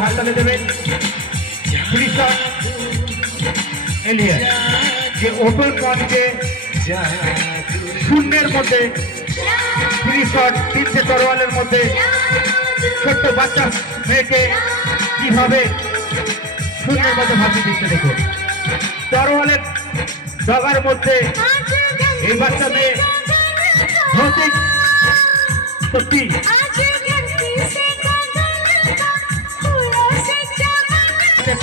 হাততালি দেবেন কৃষক এলিয়াস যে ওপেন পয়েন্টে শূন্যের মধ্যে কৃষক তিনটে তরোয়ালের মধ্যে ছোট্ট বাচ্চা মেয়েকে কিভাবে শূন্যের মধ্যে ভাসিয়ে দিচ্ছে দেখুন। তরোয়ালের ডগার মধ্যে এই বাচ্চা মেয়ে ভৌতিক সত্যি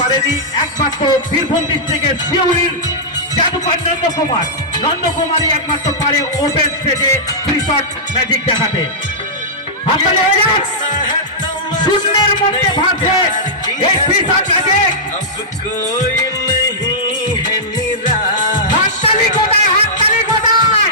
পারেনি একমাত্র বীরভূম ডিস্ট্রিক্টের শিউরির জাদুকর নন্দকুমারই একমাত্র পারে ওপেন স্টেজে ক্রিকেট ম্যাজিক দেখাতে। শূন্যের মধ্যে ভাসে এই ক্রিকেট ম্যাজিক। হাততালি কোথায়, হাততালি কোথায়?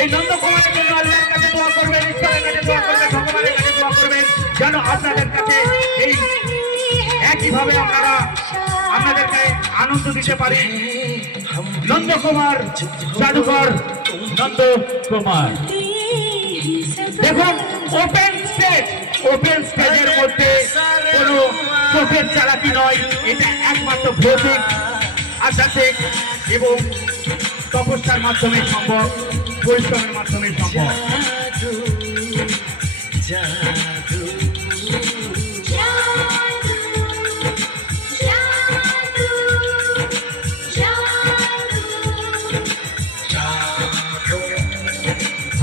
এই নন্দকুমারের জন্য আল্লাহর কাছে দোয়া করবেন, ঈশ্বরের কাছে দোয়া করবেন, ভগবানের কাছে দোয়া করবেন যেন আপনাদের কাছে এই একইভাবে আপনারা আপনাদেরকে আনন্দ দিতে পারি। নন্দকুমার জাদুকর নন্দকুমার দেখুন ওপেন স্টেজের মধ্যে কোনো চোখের চালাকি নয়, এটা একমাত্র ভৌতিক আধ্যাত্মিক এবং তপস্যার মাধ্যমে সম্ভব, পরিশ্রমের মাধ্যমে সম্ভব।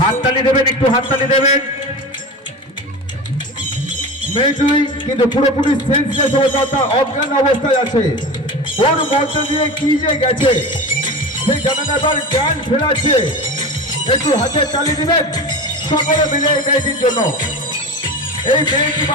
হাততালি দেবেন, একটু হাততালি দেবেন। মেয়েটুই কিন্তু পুরোপুরি সেন্সলেস অবস্থা, অজ্ঞান অবস্থায় আছে। ওর মধ্যে দিয়ে কি যে গেছে সেই জানাবার জ্ঞান ফেরাচ্ছে। একটু হাতে তালি দিবেন সকলে মিলে এই মেয়েটির জন্য। এই মেয়েটি